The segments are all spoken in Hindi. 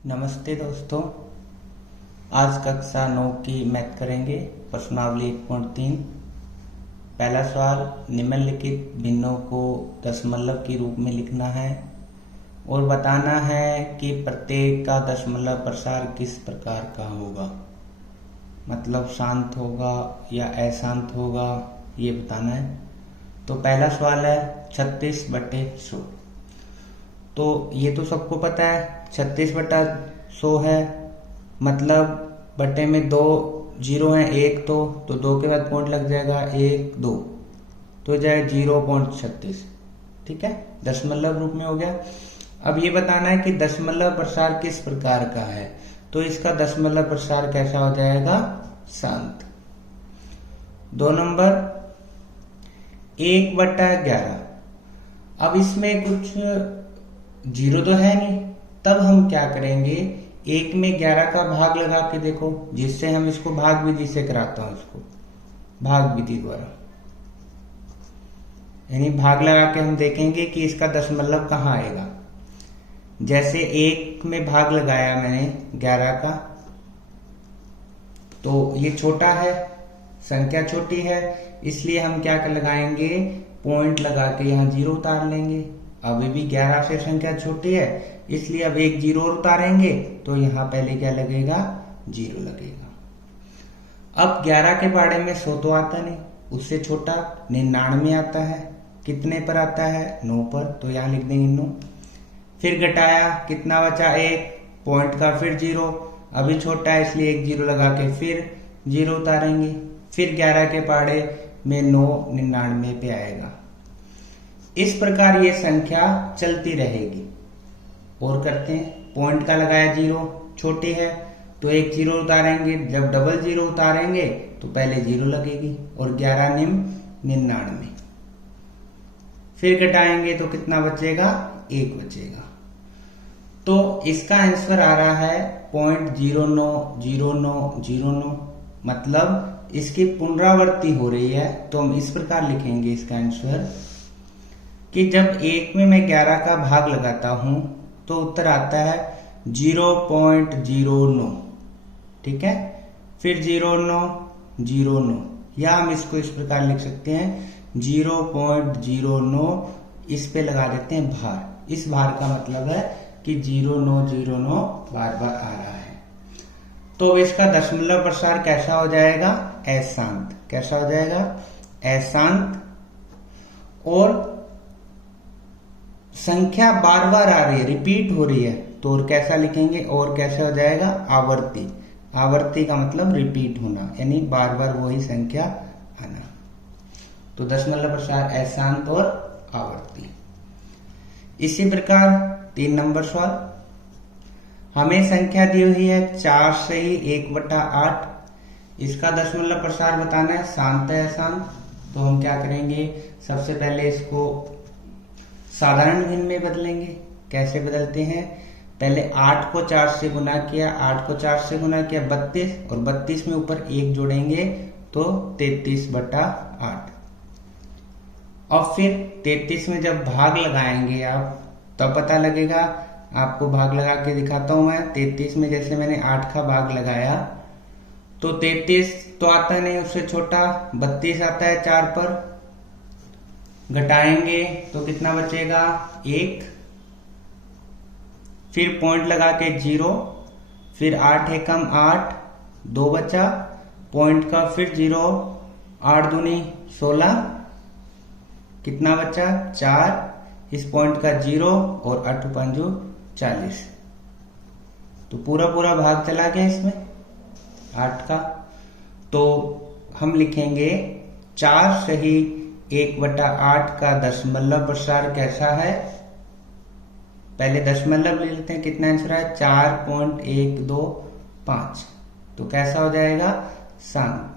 नमस्ते दोस्तों। आज कक्षा 9 की मैथ करेंगे। प्रश्नावली 1.3। पहला सवाल, निम्नलिखित भिन्नों को दशमलव के रूप में लिखना है और बताना है कि प्रत्येक का दशमलव प्रसार किस प्रकार का होगा, मतलब शांत होगा या अशांत होगा, ये बताना है। तो पहला सवाल है 36/100। तो ये तो सबको पता है 36/100 है, मतलब बटे में 2 जीरो है, एक तो 2 के बाद पॉइंट लग जाएगा, 1 2 तो जाए 0.36। ठीक है, दशमलव रूप में हो गया। अब ये बताना है कि दशमलव प्रसार किस प्रकार का है, तो इसका दशमलव प्रसार कैसा हो जाएगा, शांत। 2 नंबर 1/11। अब इसमें कुछ जीरो तो है नहीं, तब हम क्या करेंगे, 1 में 11 का भाग लगा के देखो, जिससे हम इसको भाग विधि से कराता हूं, इसको भाग विधि द्वारा, यानी भाग लगा के हम देखेंगे कि इसका दशमलव कहाँ आएगा। जैसे 1 में भाग लगाया मैंने 11 का, तो ये छोटा है, संख्या छोटी है, इसलिए हम क्या कर लगाएंगे, पॉइंट लगा के यहाँ 0 उतार लेंगे। अभी भी 11 से संख्या छोटी है, इसलिए अब एक 0 उतारेंगे तो यहाँ पहले क्या लगेगा, 0 लगेगा। अब 11 के बारे में 100 तो आता नहीं, उससे छोटा 99 आता है। कितने पर आता है, 9 पर, तो यहाँ लिख देंगे 9। फिर घटाया, कितना बचा, 1, पॉइंट का फिर 0, अभी छोटा है इसलिए एक 0 लगा के फिर 0 उतारेंगे। फिर 11 के पहाड़े में 9 99 पे आएगा। इस प्रकार ये संख्या चलती रहेगी। और करते हैं, पॉइंट का लगाया 0, छोटी है तो एक 0 उतारेंगे, जब डबल 0 उतारेंगे तो पहले 0 लगेगी, और 11 निम 99। फिर घटाएंगे तो कितना बचेगा, 1 बचेगा। तो इसका आंसर आ रहा है 0.090909, मतलब इसकी पुनरावृत्ति हो रही है। तो हम इस प्रकार लिखेंगे इसका आंसर कि जब 1 में मैं 11 का भाग लगाता हूं तो उत्तर आता है 0.09। ठीक है, फिर 0909, या हम इसको इस प्रकार लिख सकते हैं 0.09, इस पे लगा देते हैं भार। इस भार का मतलब है कि 0909 बार बार आ रहा है। तो इसका दशमलव प्रसार कैसा हो जाएगा, अशांत। कैसा हो जाएगा, अशांत। और संख्या बार बार आ रही है, रिपीट हो रही है, तो और कैसा लिखेंगे, और कैसे हो जाएगा, आवर्ती। आवर्ती का मतलब रिपीट होना, यानी बार बार वही संख्या आना। तो दशमलव प्रसार अशांत और आवर्ती। इसी प्रकार 3 नंबर सवाल, हमें संख्या दी हुई है 4 से ही 1/8। इसका दशमलव प्रसार बताना है, शांत है अशांत। तो हम क्या करेंगे, सबसे पहले इसको साधारण भिन्न में बदलेंगे। कैसे बदलते हैं, पहले 8 को 4 से गुना किया, 8 को 4 से गुना किया 32, और 32 में ऊपर 1 जोड़ेंगे तो 33/8। और फिर 33 में जब भाग लगाएंगे आप, तब पता लगेगा। आपको भाग लगा के दिखाता हूं मैं। 33 में जैसे मैंने 8 का भाग लगाया तो 33 तो आता नहीं, उससे छोटा 32 आता है 4 पर। घटाएंगे तो कितना बचेगा, 1। फिर पॉइंट लगा के 0, फिर 8 एकम 8, 2 बचा, पॉइंट का फिर 0, 8 दूनी 16, कितना बचा, 4, इस पॉइंट का 0, और 8 पंजू 40। तो पूरा पूरा भाग चला गया इसमें 8 का। तो हम लिखेंगे 4 सही 1/8 का दशमलव प्रसार कैसा है। पहले दशमलव ले लेते हैं, कितना आंसर है, 4.125। तो कैसा हो जाएगा, शांत।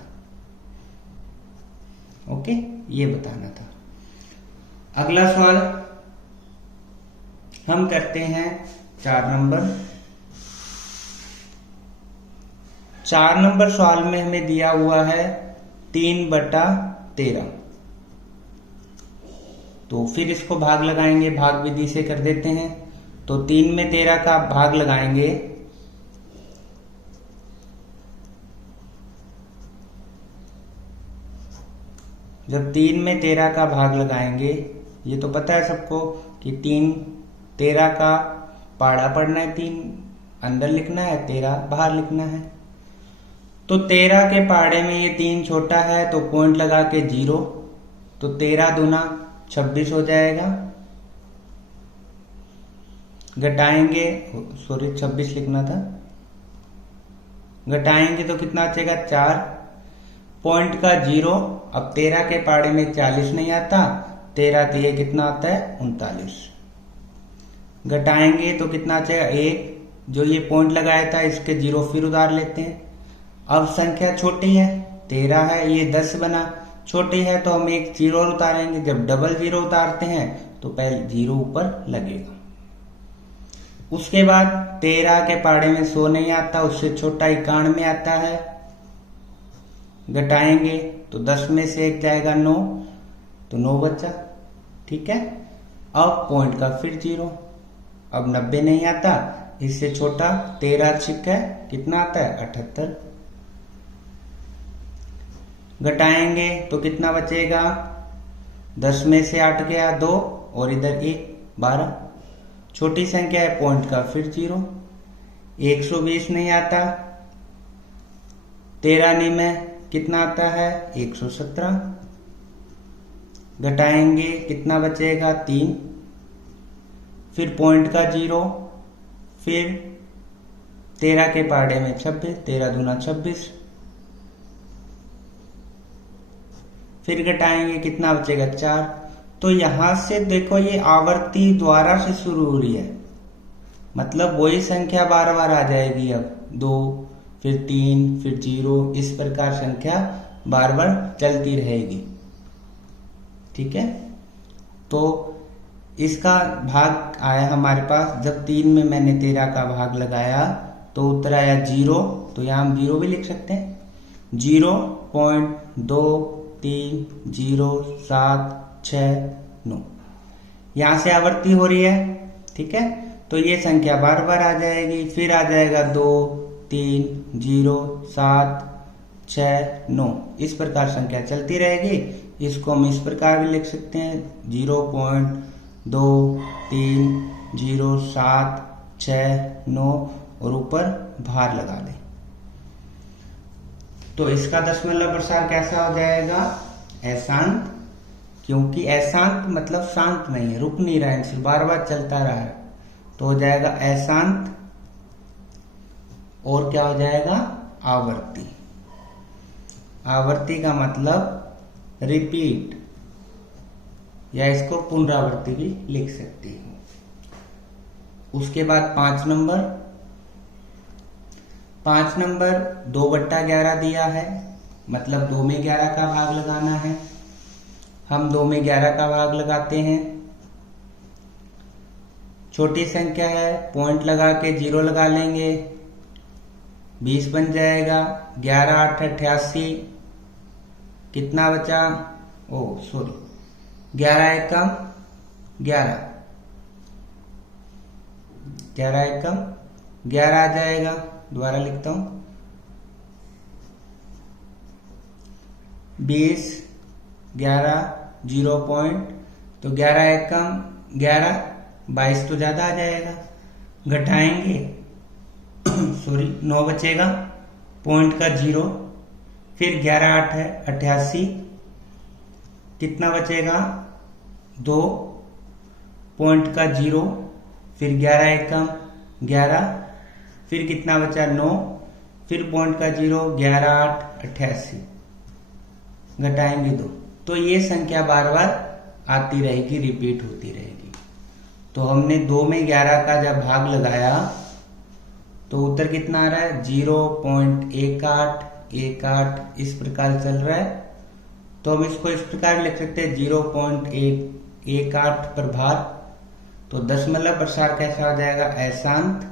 ओके, ये बताना था। अगला सवाल हम करते हैं 4 नंबर। 4 नंबर सवाल में हमें दिया हुआ है 3/13। तो फिर इसको भाग लगाएंगे, भाग विधि से कर देते हैं। तो 3 में 13 का भाग लगाएंगे जब 3 में 13 का भाग लगाएंगे, ये तो पता है सबको कि 13 का पाड़ा पढ़ना है, 3 अंदर लिखना है, 13 बाहर लिखना है। तो 13 के पाड़े में ये 3 छोटा है तो पॉइंट लगा के 0, तो 13 दूना 26 हो जाएगा। घटाएंगे, सॉरी 26 लिखना था, घटाएंगे तो कितना बचेगा 4, पॉइंट का 0। अब 13 के पाड़े में 40 नहीं आता, 13 दिए कितना आता है 39। घटाएंगे तो कितना बचेगा 1, जो ये पॉइंट लगाया था इसके 0 फिर उतार लेते हैं। अब संख्या छोटी है, 13 है, ये 10 बना, छोटी है तो हम एक 0 और उतारेंगे। जब डबल 0 उतारते हैं तो पहले 0 ऊपर लगेगा। उसके बाद 13 के पाड़े में 100 नहीं आता, उससे छोटा 91 आता है। घटाएंगे तो 10 में से 1 जाएगा 9, तो 9 बचा। ठीक है, अब पॉइंट का फिर 0। अब 90 नहीं आता, इससे छोटा 13 छिक है, कितना आता है 78। घटाएंगे तो कितना बचेगा, 10 में से 8 गया 2 और इधर 1, 12। छोटी संख्या है, पॉइंट का फिर 0। 120 नहीं आता, 13 में कितना आता है 117। घटाएंगे कितना बचेगा 3, फिर पॉइंट का 0, फिर 13 के पाड़े में 26, 13 दूना 26। फिर घटाएंगे कितना बचेगा 4। तो यहां से देखो ये आवर्ती द्वारा से शुरू हो रही है, मतलब वही संख्या बार बार आ जाएगी। अब 2, फिर 3, फिर 0, इस प्रकार संख्या बार बार चलती रहेगी। ठीक है, तो इसका भाग आया हमारे पास, जब 3 में मैंने 13 का भाग लगाया तो उत्तर आया 0, तो यहां हम 0 भी लिख सकते हैं। 0.230769, यहां से आवर्ती हो रही है। ठीक है, तो ये संख्या बार बार आ जाएगी, फिर आ जाएगा 2, 3, 0, 7, 6, 9, इस प्रकार संख्या चलती रहेगी। इसको हम इस प्रकार भी लिख सकते हैं 0.230769 और ऊपर भार लगा दें। तो इसका दशमलव प्रसार कैसा हो जाएगा, अशांत, क्योंकि अशांत मतलब शांत नहीं है, रुक नहीं रहा है, बार बार चलता रहा है, तो हो जाएगा अशांत। और क्या हो जाएगा आवर्ती। आवर्ती का मतलब रिपीट, या इसको पुनरावृत्ति भी लिख सकती हूं। उसके बाद 5 नंबर 2/11 दिया है, मतलब 2 में 11 का भाग लगाना है। हम 2 में 11 का भाग लगाते हैं। छोटी संख्या है, पॉइंट लगा के 0 लगा लेंगे, 20 बन जाएगा। 11 8 88, कितना बचा, 11 एकम 11, 11 एकम 11 आ जाएगा। दोबारा लिखता हूं, 20 11 0 पॉइंट, तो 11 एकम 11, 22 तो ज्यादा आ जाएगा। घटाएंगे 9 बचेगा, पॉइंट का 0, फिर 11 8 है 88, कितना बचेगा 2, पॉइंट का 0, फिर 11 एकम 11, फिर कितना बचा 9, फिर पॉइंट का 0, 11 8 88, घटाएंगे 2, तो ये संख्या बार बार आती रहेगी, रिपीट होती रहेगी। तो हमने 2 में 11 का जब भाग लगाया तो उत्तर कितना आ रहा है 0.1818, इस प्रकार चल रहा है। तो हम इसको इस प्रकार लिख सकते हैं 0.118 पर भार। तो दशमलव प्रसार कैसा हो जाएगा अशांत,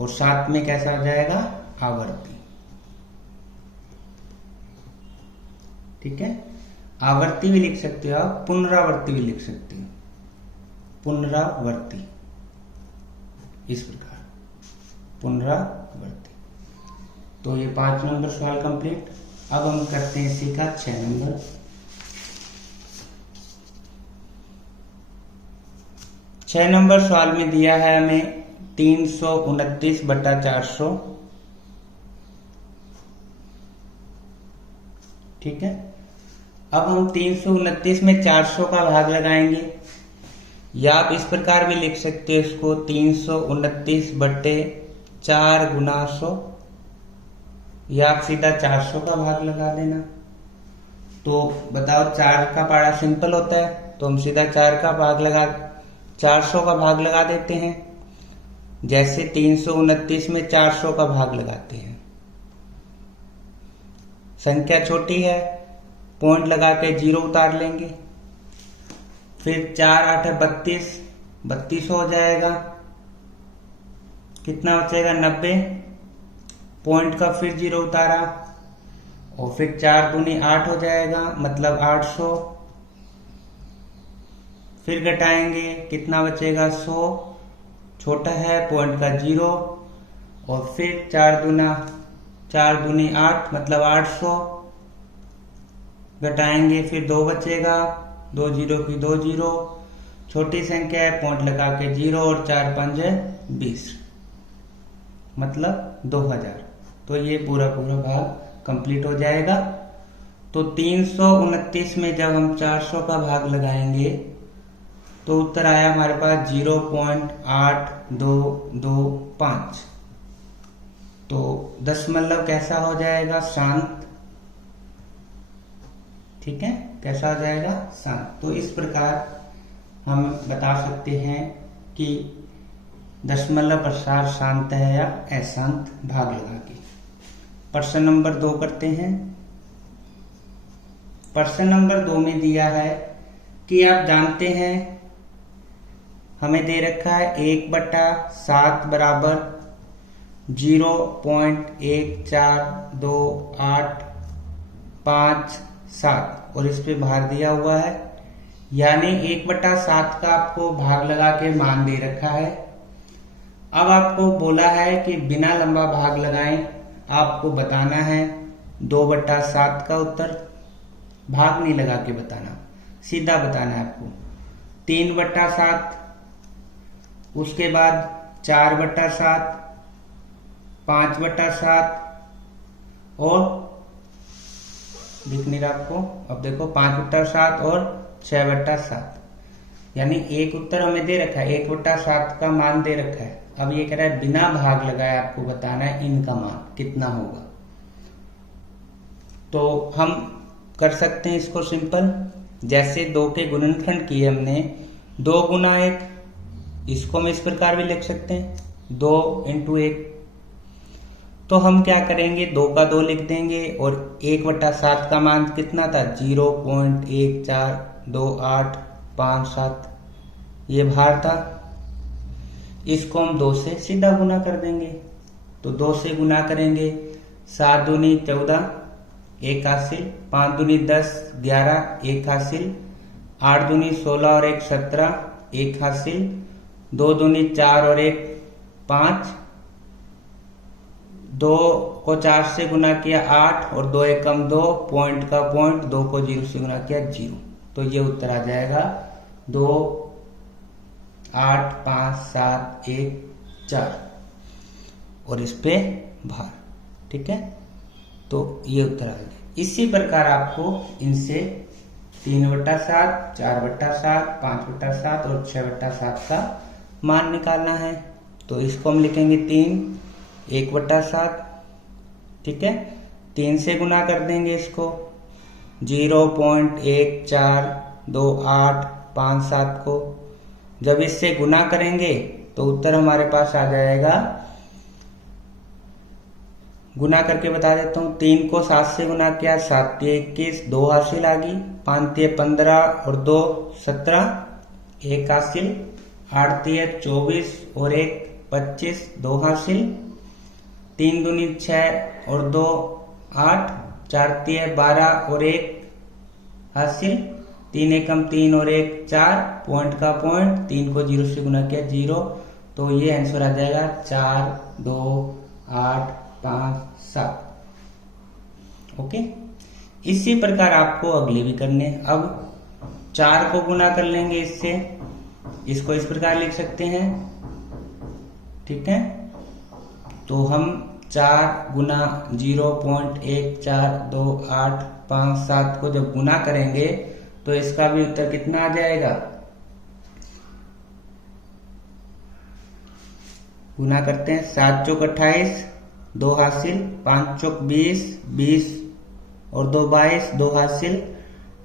और साथ में कैसा हो जाएगा आवर्ती। ठीक है, आवर्ती भी लिख सकते हो आप, पुनरावर्ती भी लिख सकते हो, पुनरावर्ती, इस प्रकार पुनरावर्ती। तो ये 5 नंबर सवाल कंप्लीट। अब हम करते हैं इसी का 6 नंबर। 6 नंबर सवाल में दिया है हमें 329/400। ठीक है, अब हम 329 में 400 का भाग लगाएंगे, या आप इस प्रकार भी लिख सकते हो इसको 329/4 गुना 100, या आप सीधा 400 का भाग लगा देना। तो बताओ 4 का पारा सिंपल होता है, तो हम सीधा 400 का भाग लगा देते हैं, जैसे 329 में 400 का भाग लगाते हैं। संख्या छोटी है, पॉइंट लगा के 0 उतार लेंगे। फिर 4 8 32 हो जाएगा। कितना बचेगा 90, पॉइंट का फिर 0 उतारा, और फिर 4 दूनी 8 हो जाएगा, मतलब 800। फिर घटाएंगे, कितना बचेगा 100, छोटा है, पॉइंट का 0, और फिर 4 दूनी 8, मतलब 800। घटाएंगे, फिर 2 बचेगा, 2 0 की 2 0, छोटी संख्या है, पॉइंट लगा के 0, और 4 5 20, मतलब 2000। तो ये पूरा भाग कंप्लीट हो जाएगा। तो 329 में जब हम 400 का भाग लगाएंगे तो उत्तर आया हमारे पास 0.8225। तो दशमलव कैसा हो जाएगा, शांत। ठीक है, कैसा हो जाएगा, शांत। तो इस प्रकार हम बता सकते हैं कि दशमलव प्रसार शांत है या अशांत भाग लगा के। प्रश्न नंबर 2 करते हैं। प्रश्न नंबर 2 में दिया है कि आप जानते हैं, हमें दे रखा है 1/7 बराबर 0.14285 और इस पे भार दिया हुआ है, यानी 1/7 का आपको भाग लगा के मान दे रखा है। अब आपको बोला है कि बिना लंबा भाग लगाएं आपको बताना है 2/7 का उत्तर। भाग नहीं लगा के बताना, सीधा बताना है आपको। 3/7, उसके बाद 4/7, 5/7, और दिख नहीं रहा आपको, अब देखो 5/7 और 6/7, यानी एक उत्तर हमें दे रखा है, 1/7 का मान दे रखा है। अब ये कह रहा है बिना भाग लगाए आपको बताना है इनका मान कितना होगा। तो हम कर सकते हैं इसको सिंपल, जैसे 2 के गुणनखंड किए हमने, 2 गुना 1, इसको हम इस प्रकार भी लिख सकते हैं 2 × 1। तो हम क्या करेंगे, 2 का 2 लिख देंगे, और 1/7 का मान कितना था, 0.14285, ये भार था। इसको हम 2 से सीधा गुना कर देंगे, तो 2 से गुना करेंगे, 7 दूनी 14, 1 हासिल, 5 दूनी 10 11, 1 हासिल, 8 दूनी 16 और 1 17, 1 हासिल, 2 दूनी 4 और 1 5, 2 को 4 से गुना किया 8, और 2 एकम 2, पॉइंट का पॉइंट, 2 को 0 से गुना किया 0। तो ये उत्तर आ जाएगा 2 8 5 7 1 4, और इस पे भार। ठीक है, तो ये उत्तर आ गया। इसी प्रकार आपको इनसे 3/7, 4/7, 5/7 और 6/7 का मान निकालना है। तो इसको हम लिखेंगे 3 1/7। ठीक है, 3 से गुना कर देंगे इसको, 0.142857 को। जब इससे गुना करेंगे तो उत्तर हमारे पास आ जाएगा, गुना करके बता देता हूँ, 3 को 7 से गुना किया, 7 21, 2 हासिल आ गई, 5 15 और 2 17, 1 हासिल, 8 24 और 1 25, 2 हासिल, 3 दूनी 6 और 2 8, 4 12 और 1 हासिल, 3 एकम 3 और 1 4, पॉइंट का पॉइंट, 3 को 0 से गुना किया 0। तो ये आंसर आ जाएगा 4 2 8 5 7। ओके, इसी प्रकार आपको अगले भी करने। अब 4 को गुना कर लेंगे इससे, इसको इस प्रकार लिख सकते हैं, ठीक है। तो हम 4 गुना 0.14287 को जब गुना करेंगे तो इसका भी उत्तर कितना आ जाएगा, गुना करते हैं। 7 चौक 28, 2 हासिल, 5 चौक 20, 20 और 2 22, 2 हासिल,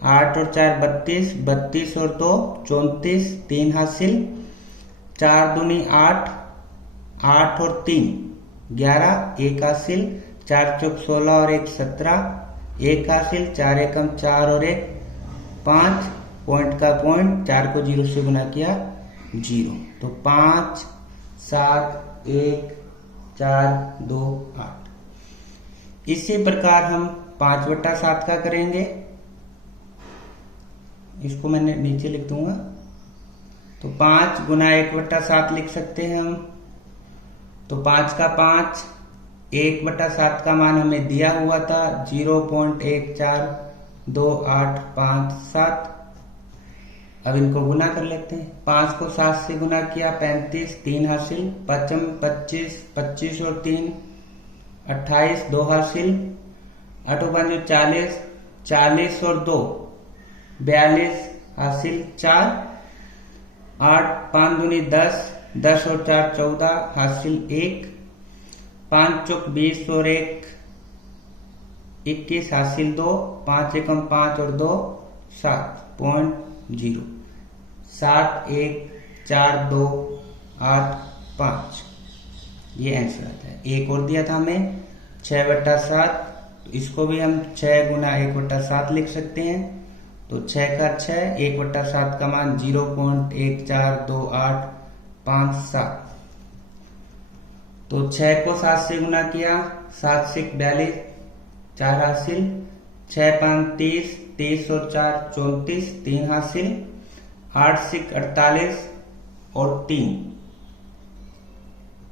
8 और 4 32, 32 और 2 34, 3 हासिल, 4 दूनी 8, 8 और 3 11, 1 हासिल, 4 चौक 16 और 1 17, 1 हासिल, 4 एकम 4 और 1 5, पॉइंट का पॉइंट, 4 को 0 से गुना किया 0, तो 5 7 1 4 2 8। इसी प्रकार हम 5/7 का करेंगे, इसको मैंने नीचे लिख दूंगा। तो 5 गुना 1/7 लिख सकते हैं हम। तो 5 का 5, 1/7 का मान हमें दिया हुआ था 0.142857। अब इनको गुना कर लेते हैं। 5 को 7 से गुना किया 35, 3 हासिल, 5 25, 25 और 3 28, 2 हासिल, 8 5 40, 40 और 2 42 हासिल, 4 8 5 दूनी 10, 10 और 4 14 हासिल, 1 5 चौक 20 और 1 21 हासिल, 2 5 एकम 5 और 2 7.0, 7 1 4 2 8 5, ये आंसर आता है। एक और दिया था हमें 6/7, तो इसको भी हम 6 गुना 1/7 लिख सकते हैं। तो 6 का 6, 1/7 का मान 0.142857। तो 6 को 7 से गुना किया, 7 से 42, 4 हासिल, 6 5 30, 30 और 4 34, 3 हासिल, 8 से 48 और 3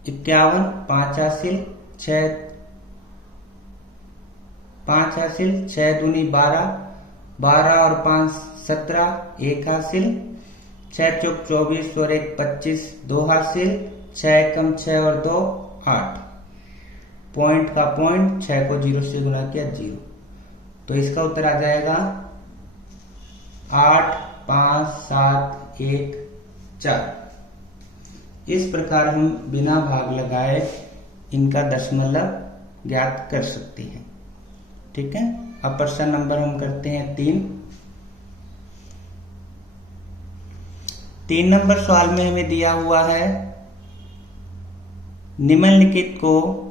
51, 5 हासिल, 6 5 हासिल, 6 दूनी 12, 12 और 5 17, 1 हासिल, 6 चौक 24 और 1 25, 2 हासिल, 6 एकम 6 और 2 8, पॉइंट का पॉइंट, 6 को 0 से गुना किया 0, तो इसका उत्तर आ जाएगा 8 5 7 1 4। इस प्रकार हम बिना भाग लगाए इनका दशमलव ज्ञात कर सकते हैं, ठीक है। अब प्रश्न नंबर हम करते हैं 3 नंबर सवाल में हमें दिया हुआ है निम्नलिखित को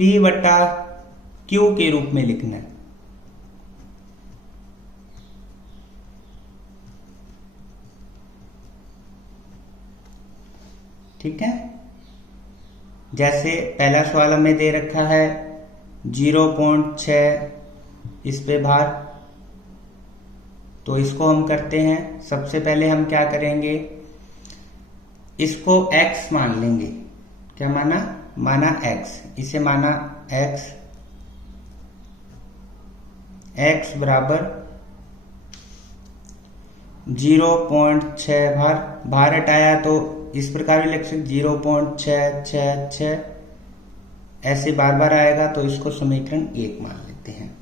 P/Q के रूप में लिखना है, ठीक है। जैसे पहला सवाल हमें दे रखा है 0.6 इस पे भार, तो इसको हम करते हैं। सबसे पहले हम क्या करेंगे, इसको x मान लेंगे। क्या माना, माना x, इसे माना x बराबर 0.6 भार हटाया तो इस प्रकार भी लिख सकते 0.666, ऐसे बार बार आएगा, तो इसको समीकरण 1 मान लेते हैं।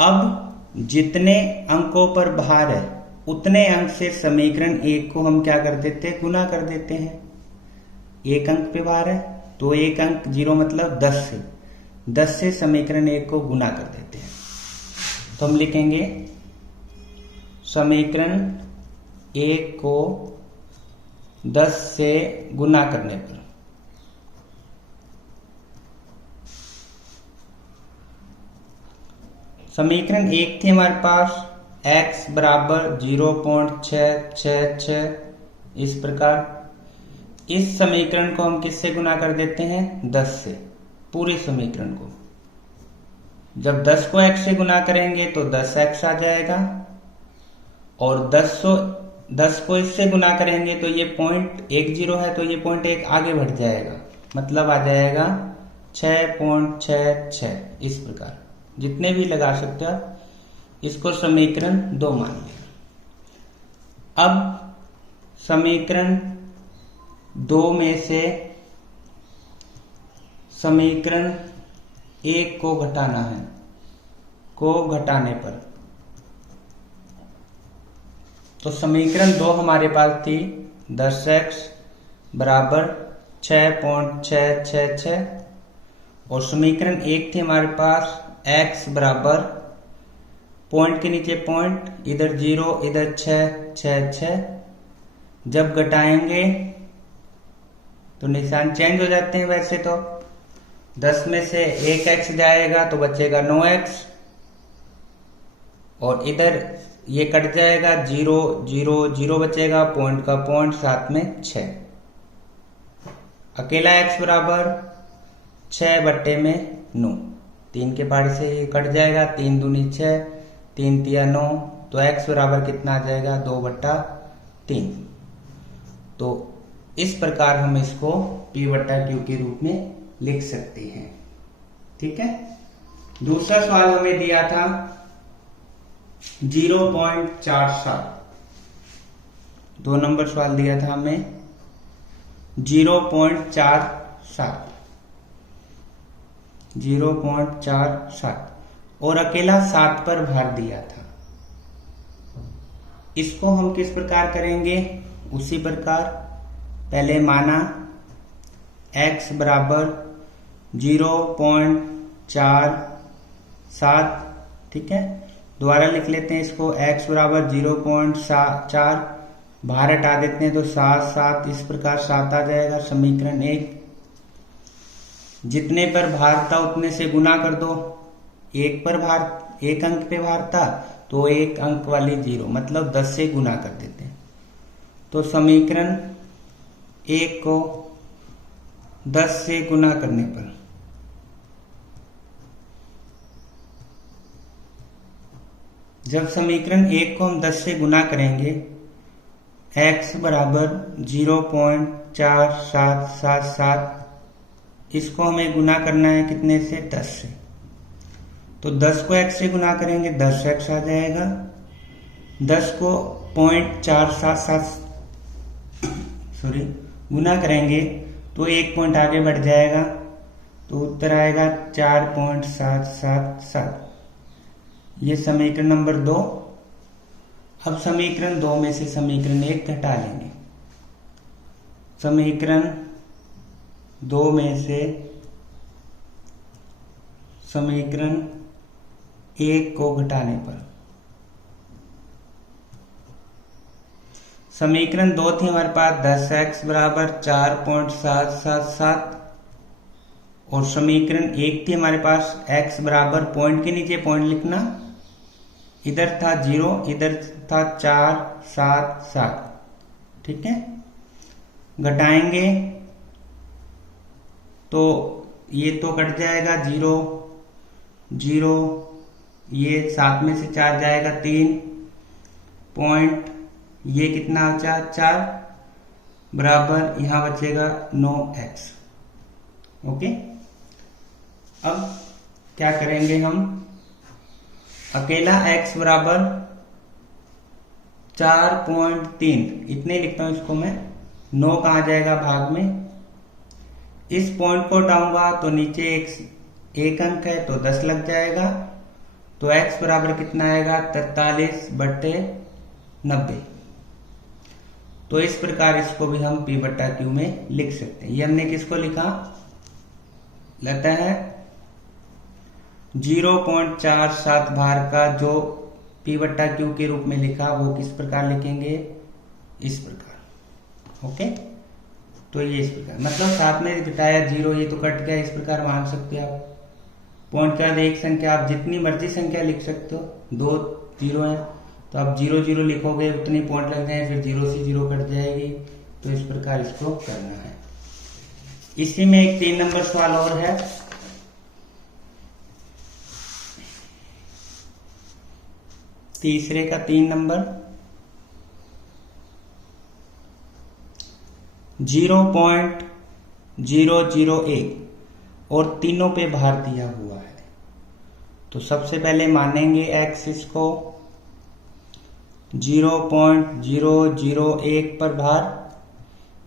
अब जितने अंकों पर भार है उतने अंक से समीकरण 1 को हम क्या कर देते हैं, गुना कर देते हैं। 1 अंक पे भार है तो 1 अंक 0 मतलब 10 से समीकरण 1 को गुना कर देते हैं। तो हम लिखेंगे समीकरण 1 को 10 से गुना करने पर समीकरण 1 थी हमारे पास x बराबर 0.666, इस प्रकार इस समीकरण को हम किससे गुना कर देते हैं, 10 से, पूरे समीकरण को। जब 10 को x से गुना करेंगे तो 10x आ जाएगा, और 10 को इससे गुना करेंगे तो ये पॉइंट 10 है, तो ये पॉइंट 1 आगे बढ़ जाएगा, मतलब आ जाएगा 6.66, इस प्रकार। जितने भी लगा सकते हो आप, इसको समीकरण 2 मान लिया। अब समीकरण 2 में से समीकरण 1 को घटाना है, को घटाने पर तो समीकरण 2 हमारे पास थी 10x बराबर 6.666 और समीकरण 1 थी हमारे पास x बराबर पॉइंट के नीचे पॉइंट, इधर 0 इधर 6 जब घटाएंगे तो निशान चेंज हो जाते हैं। वैसे तो 10 में से 1x जाएगा तो बचेगा 9x और इधर ये कट जाएगा, 0 0 0 बचेगा, पॉइंट का पॉइंट, साथ में 6। अकेला x बराबर 6/9, 3 के पार्ट से ये कट जाएगा, 3 दूनी 6, 3 तिया 9, तो x बराबर कितना आ जाएगा 2/3। तो इस प्रकार हम इसको p/q के रूप में लिख सकते हैं। ठीक है। दूसरा सवाल हमें दिया था 0.47, 2 नंबर सवाल दिया था हमें 0.47 और अकेला 7 पर भार दिया था। इसको हम किस प्रकार करेंगे, उसी प्रकार पहले माना x बराबर 0.47, ठीक है। दोबारा लिख लेते हैं इसको, x बराबर 0.4, भार हटा देते हैं तो 7 इस प्रकार 7 आ जाएगा। समीकरण 1, जितने पर भार था उतने से गुना कर दो। एक अंक पे भार था तो 1 अंक वाली 0, मतलब 10 से गुना कर देते हैं। तो समीकरण 1 को 10 से गुना करने पर जब समीकरण 1 को हम 10 से गुना करेंगे, x बराबर 0.4777, इसको हमें गुना करना है कितने से, 10 से। तो 10 को x से गुना करेंगे 10x आ जाएगा। 10 को 0.477 गुना करेंगे तो 1 पॉइंट आगे बढ़ जाएगा, तो उत्तर आएगा 4.777। ये समीकरण नंबर 2। अब समीकरण 2 में से समीकरण 1 घटा लेंगे। समीकरण 2 में से समीकरण 1 को घटाने पर समीकरण 2 थी हमारे पास 10x बराबर 4.777 और समीकरण 1 थी हमारे पास x बराबर, पॉइंट के नीचे पॉइंट लिखना, इधर था 0 इधर था 477, ठीक है। घटाएंगे तो ये तो कट जाएगा, 0 0, ये 7 में से 4 जाएगा 3 पॉइंट, ये कितना बचा 4 बराबर, यहां बचेगा 9x। ओके। अब क्या करेंगे हम, अकेला x बराबर 4.3, इतने लिखता हूं इसको मैं, 9 कहां जाएगा भाग में, इस पॉइंट को हटाऊंगा तो नीचे एक अंक है तो 10 लग जाएगा, तो x बराबर कितना आएगा 43/90। तो इस प्रकार इसको भी हम p/q में लिख सकते हैं। ये हमने किसको लिखा, लगता है 0.47 भार का जो p/q के रूप में लिखा, वो किस प्रकार लिखेंगे, इस प्रकार। ओके। तो ये इस प्रकार, मतलब साथ में घटाया 0, ये तो कट गया, इस प्रकार मान सकते हो आप। पॉइंट के बाद एक संख्या, आप जितनी मर्जी संख्या लिख सकते हो, 2 0 है तो आप 0 0 लिखोगे, उतने पॉइंट लग जाए, फिर 0 से 0 कट जाएगी। तो इस प्रकार इसको करना है। इसी में एक 3 नंबर सवाल और है। तीसरे का 3 नंबर, 0.001 और तीनों पे भार दिया हुआ है। तो सबसे पहले मानेंगे x इसको 0.001 पर भार।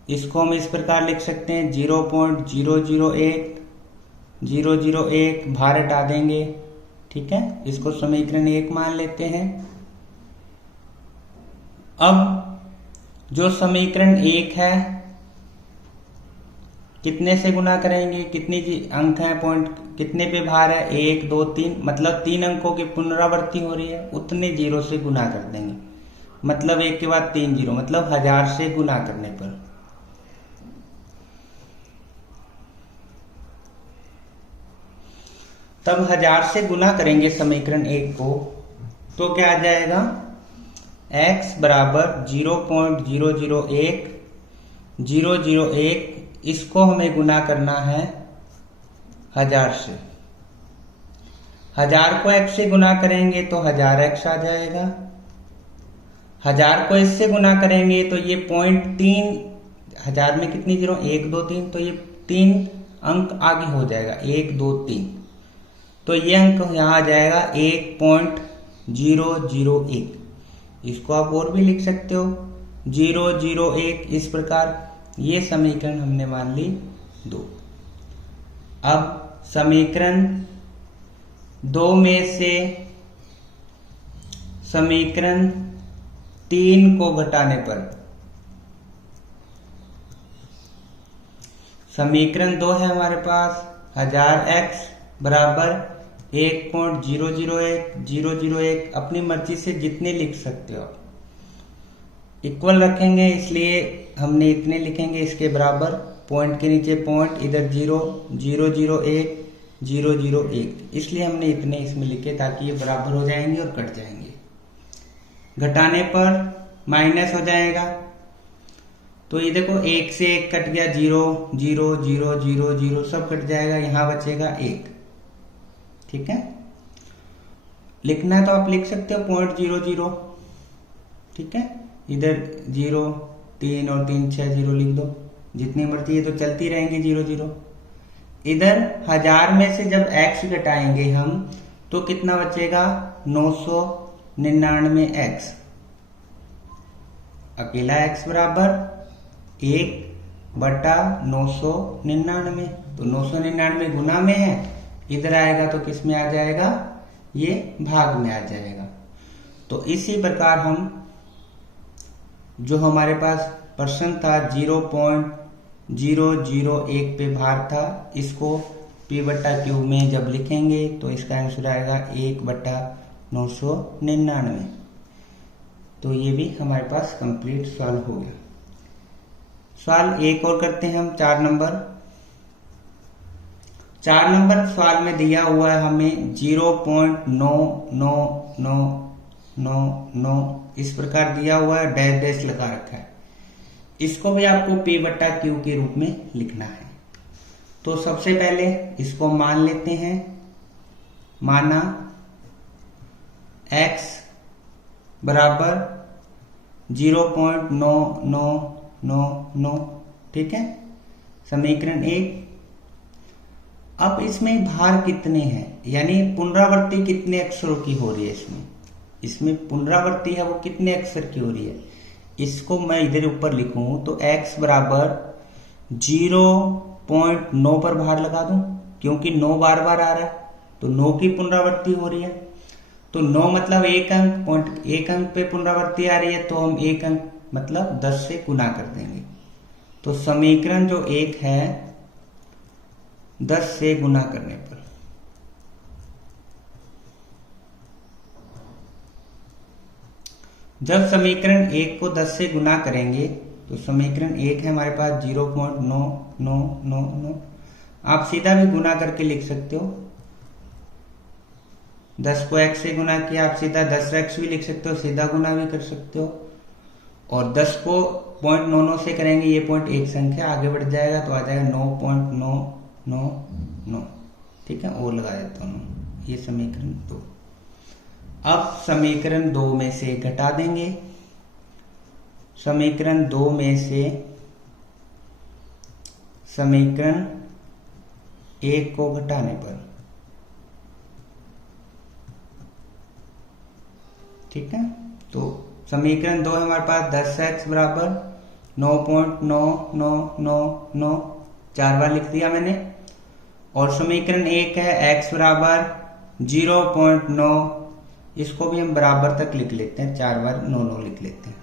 इसको हम इस प्रकार लिख सकते हैं 0.001 भार हटा देंगे। ठीक है, इसको समीकरण 1 मान लेते हैं। अब जो समीकरण 1 है कितने से गुना करेंगे, कितनी अंक है, पॉइंट कितने पे भार है, 1 2 3, मतलब 3 अंकों की पुनरावृत्ति हो रही है, उतने जीरो से गुना कर देंगे। मतलब 1 के बाद 3 जीरो, मतलब 1000 से गुना करने पर। तब 1000 से गुना करेंगे समीकरण 1 को, तो क्या आ जाएगा, x बराबर 0.001 इसको हमें गुना करना है 1000 से। 1000 को x से गुना करेंगे तो 1000x आ जाएगा। 1000 को इससे गुना करेंगे तो ये 0.3, 1000 में कितनी जीरो, 1 2 3, तो ये 3 अंक आगे हो जाएगा, 1 2 3, तो ये अंक यहां आ जाएगा 1.001। इसको आप और भी लिख सकते हो 001 इस प्रकार। ये समीकरण हमने मान ली 2। अब समीकरण 2 में से समीकरण 3 को घटाने पर, समीकरण 2 है हमारे पास 1000x बराबर 1.001 अपनी मर्जी से जितने लिख सकते हो। इक्वल रखेंगे इसलिए हमने इतने लिखेंगे, इसके बराबर, पॉइंट के नीचे पॉइंट, इधर 0.001 इसलिए हमने इतने इसमें लिखे ताकि ये बराबर हो जाएंगे और कट जाएंगे। घटाने पर माइनस हो जाएगा, तो ये देखो 1 से 1 कट गया, 0 0 0 0 0 सब कट जाएगा, यहां बचेगा 1। ठीक है, लिखना है तो आप लिख सकते हो 0.00। ठीक है, इधर 0 3 और 3 6 0 लिख दो, जितनी मर्जी है, तो चलती रहेंगी 0 0। इधर 1000 में से जब x घटाएंगे हम तो कितना बचेगा, 999x। अकेला x बराबर 1/999, तो 999 गुना में है, इधर आएगा तो किस में आ जाएगा, ये भाग में आ जाएगा। तो इसी प्रकार हम जो हमारे पास प्रश्न था 0.001 पे भार था, इसको p/q में जब लिखेंगे तो इसका आंसर आएगा 1/999। तो ये भी हमारे पास कंप्लीट सॉल्व हो गया। सवाल एक और करते हैं हम, 4 नंबर सवाल में दिया हुआ है हमें 0.99999 इस प्रकार दिया हुआ है, डैश डैश लगा रखा है। इसको भी आपको p/q के रूप में लिखना है। तो सबसे पहले इसको मान लेते हैं, माना x बराबर 0.9999। ठीक है, समीकरण 1। अब इसमें भार कितने हैं, यानी पुनरावृत्ति कितने अक्षरों की हो रही है, इसमें पुनरावृत्ति है वो कितने अक्षर की हो रही है, इसको मैं इधर ऊपर लिखूं तो x बराबर 0.9 पर भार लगा दूं, क्योंकि 9 बार बार आ रहा है तो 9 की पुनरावृत्ति हो रही है, तो 9 मतलब 1 अंक, पॉइंट 1 अंक पे पुनरावृत्ति आ रही है, तो हम 1 अंक मतलब 10 से गुना कर देंगे। तो समीकरण जो 1 है 10 से गुना करने पर, जब समीकरण 1 को 10 से गुना करेंगे तो समीकरण 1 है हमारे पास 0.9999। आप सीधा भी गुना करके लिख सकते हो, 10 को x से गुना किया, आप सीधा 10x भी लिख सकते हो, सीधा गुना भी कर सकते हो। और 10 को 0.99 से करेंगे, ये पॉइंट एक संख्या आगे बढ़ जाएगा तो आ जाएगा 9.999। ठीक है, और लगा देता हूँ, ये समीकरण 2। अब समीकरण 2 में से घटा देंगे, समीकरण 2 में से समीकरण 1 को घटाने पर ठीक है। तो समीकरण 2 है हमारे पास 10x बराबर 9.9999, 4 बार लिख दिया मैंने। और समीकरण 1 है x बराबर 0.9, इसको भी हम बराबर तक लिख लेते हैं, 4 बार 9 लिख लेते हैं।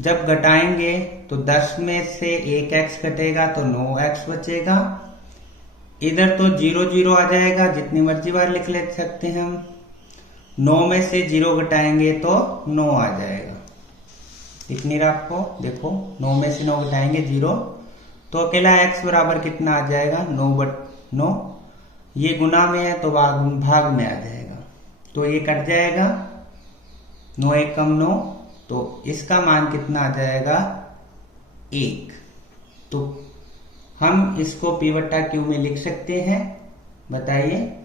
जब घटाएंगे तो 10 में से 1x घटेगा तो 9x बचेगा। इधर तो 0 0 आ जाएगा, जितनी मर्जी बार लिख ले सकते हैं हम। 9 में से 0 घटाएंगे तो 9 आ जाएगा। दिख नहीं रहा आपको? देखो 9 में से 9 घटाएंगे 0, तो अकेला x बराबर कितना आ जाएगा 9/9। ये गुना में है तो भाग में आ जाएगा, तो ये कट जाएगा, 9 1 कम 9, तो इसका मान कितना आ जाएगा 1। तो हम इसको p/q में लिख सकते हैं, बताइए?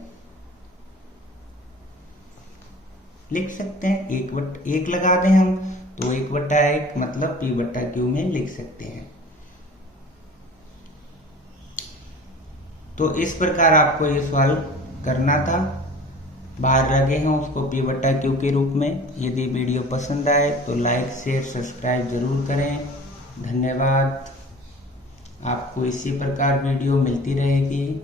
लिख सकते हैं, 1 लगा दें हम तो 1/1 मतलब p/q में लिख सकते हैं। तो इस प्रकार आपको ये सवाल करना था, बाहर लगे हैं उसको p/q के रूप में। यदि वीडियो पसंद आए तो लाइक शेयर सब्सक्राइब जरूर करें। धन्यवाद। आपको इसी प्रकार वीडियो मिलती रहेगी।